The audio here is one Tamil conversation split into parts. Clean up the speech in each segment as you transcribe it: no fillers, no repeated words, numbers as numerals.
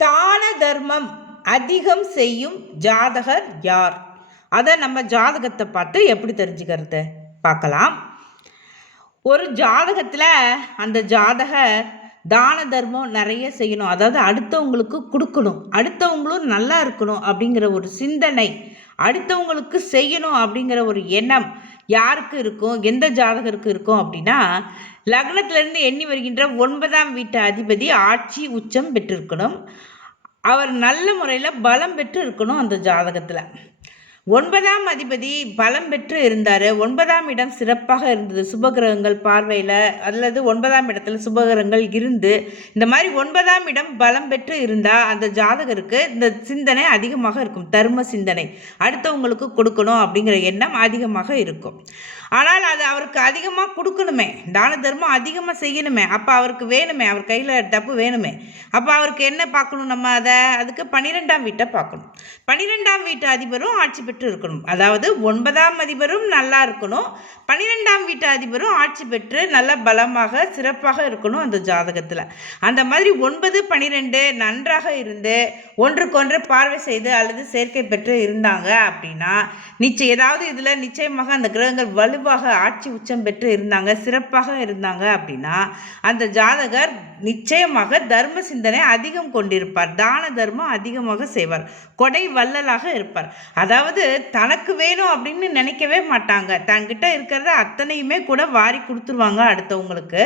தான தர்மம் அதிகம் செய்யும் ஜாதகர் யார்? அதை நம்ம ஜாதகத்தை பார்த்து எப்படி தெரிஞ்சுக்கிறது பார்க்கலாம். ஒரு ஜாதகத்தில் அந்த ஜாதகர் தான தர்மம் நிறைய செய்யணும், அதாவது அடுத்தவங்களுக்கு கொடுக்கணும், அடுத்தவங்களும் நல்லா இருக்கணும் அப்படிங்கிற ஒரு சிந்தனை, அடுத்தவங்களுக்கு செய்யணும் அப்படிங்கிற ஒரு எண்ணம் யாருக்கு இருக்கும், எந்த ஜாதகருக்கு இருக்கும் அப்படின்னா, லக்னத்திலிருந்து எண்ணி வருகின்ற 9ஆம் வீட்டு அதிபதி ஆட்சி உச்சம் பெற்றிருக்கணும். அவர் நல்ல முறையில் பலம் பெற்று இருக்கணும். அந்த ஜாதகத்தில் 9ஆம் அதிபதி பலம் பெற்று இருந்தார். 9ஆம் இடம் சிறப்பாக இருந்தது, சுபகிரகங்கள் பார்வையில், அல்லது 9ஆம் இடத்துல சுபகிரகங்கள் இருந்து இந்த மாதிரி 9ஆம் இடம் பலம் பெற்று இருந்தால் அந்த ஜாதகருக்கு இந்த சிந்தனை அதிகமாக இருக்கும். தர்ம சிந்தனை, அடுத்தவங்களுக்கு கொடுக்கணும் அப்படிங்கிற எண்ணம் அதிகமாக இருக்கும். ஆனால் அது அவருக்கு அதிகமாக கொடுக்கணுமே, தான தர்மம் அதிகமாக செய்யணுமே, அப்போ அவருக்கு வேணுமே, அவர் கையில் டப்பு வேணுமே. அப்போ அவருக்கு என்ன பார்க்கணும் நம்ம? அதுக்கு 12ஆம் வீட்டை பார்க்கணும். 12ஆம் வீட்டு அதிபரும் ஆட்சி பெற்று இருக்கணும். அதாவது 9ஆம் அதிபரும் நல்லா இருக்கணும், 12ஆம் வீட்டு அதிபரும் ஆட்சி பெற்று நல்ல பலமாக சிறப்பாக இருக்கணும் அந்த ஜாதகத்தில். அந்த மாதிரி 9, 12 நன்றாக இருந்து ஒன்றுக்கொன்று பார்வை செய்து அல்லது சேர்க்கை பெற்று இருந்தாங்க அப்படின்னா நிச்சயம் ஏதாவது இதில் நிச்சயமாக அந்த கிரகங்கள் வலுவாக ஆட்சி உச்சம் பெற்று இருந்தாங்க, சிறப்பாக இருந்தாங்க அப்படின்னா அந்த ஜாதகர் நிச்சயமாக தர்ம சிந்தனை அதிகம் கொண்டிருப்பார், தான தர்மம் அதிகமாக செய்வார், கொடை வள்ளலாக இருப்பார். அதாவது தனக்கு வேணும் அப்படின்னு நினைக்கவே மாட்டாங்க, தங்கிட்ட இருக்கிறத அத்தனையுமே கூட வாரி கொடுத்துருவாங்க அடுத்தவங்களுக்கு.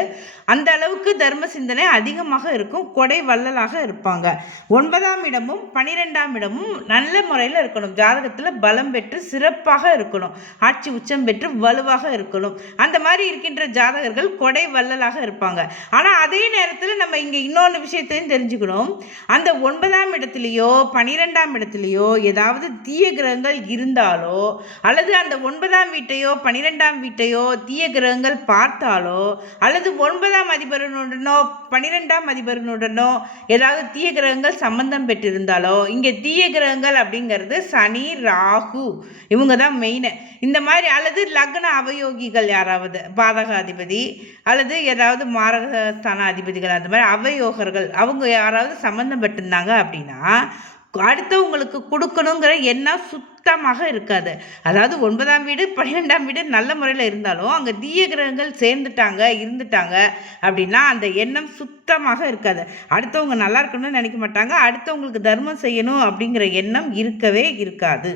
அந்த அளவுக்கு தர்ம சிந்தனை அதிகமாக இருக்கும், கொடை வள்ளலாக இருப்பாங்க. 9ஆம் இடமும் 12ஆம் இடமும் நல்ல முறையில் இருக்கணும், ஜாதகத்தில் பலம் பெற்று சிறப்பாக இருக்கணும், ஆட்சி உச்சம் பெற்று வலுவாக இருக்கணும். அந்த மாதிரி இருக்கின்ற ஜாதகர்கள் கொடை வள்ளலாக இருப்பாங்க. ஆனால் அதே நேரத்தில் நம்ம இங்கே இன்னொன்று விஷயத்தையும் தெரிஞ்சுக்கணும். அந்த 9ஆம் இடத்துலையோ 12ஆம் இடத்துலையோ ஏதாவது தீய கிரகங்கள் இருந்தாலோ, அல்லது அந்த 9ஆம் வீட்டையோ 12ஆம் வீட்டையோ தீய கிரகங்கள் பார்த்தாலோ, அல்லது 9ஆம் அதிபருடனோ 12ஆம் அதிபருடனோ ஏதாவது தீய கிரகங்கள் சம்பந்தம் பெற்றிருந்தாலோ, இங்கே தீய கிரகங்கள் அப்படிங்கிறது சனி, ராகு, இவங்க தான் மெயின். இந்த மாதிரி அல்லது லக்ன அவயோகிகள், யாராவது பாதகாதிபதி அல்லது ஏதாவது மாரகஸ்தான அதிபதிகள், அந்த மாதிரி அவயோகர்கள், அவங்க யாராவது சம்பந்தம் பெற்றிருந்தாங்க அப்படின்னா அடுத்தவங்களுக்கு கொடுக்கணுங்கிற எண்ணம் சுத்தமாக இருக்காது. அதாவது 9ஆம் வீடு 12ஆம் வீடு நல்ல முறையில் இருந்தாலும் அங்கே தீய கிரகங்கள் இருந்துட்டாங்க அப்படின்னா அந்த எண்ணம் சுத்தமாக இருக்காது. அடுத்தவங்க நல்லா இருக்கணும்னு நினைக்க மாட்டாங்க, அடுத்தவங்களுக்கு தர்மம் செய்யணும் அப்படிங்கிற எண்ணம் இருக்கவே இருக்காது.